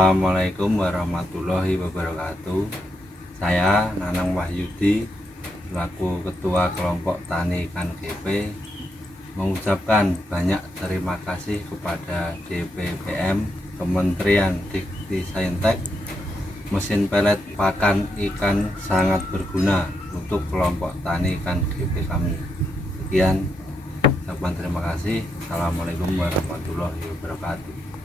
Assalamualaikum warahmatullahi wabarakatuh. Saya Nanang Wahyudi selaku Ketua Kelompok Tani Ikan GP mengucapkan banyak terima kasih kepada DPPM, Kementerian Dikti-Saintek. Mesin pelet pakan ikan sangat berguna untuk kelompok tani ikan GP kami. Sekian, ucapan terima kasih. Assalamualaikum warahmatullahi wabarakatuh.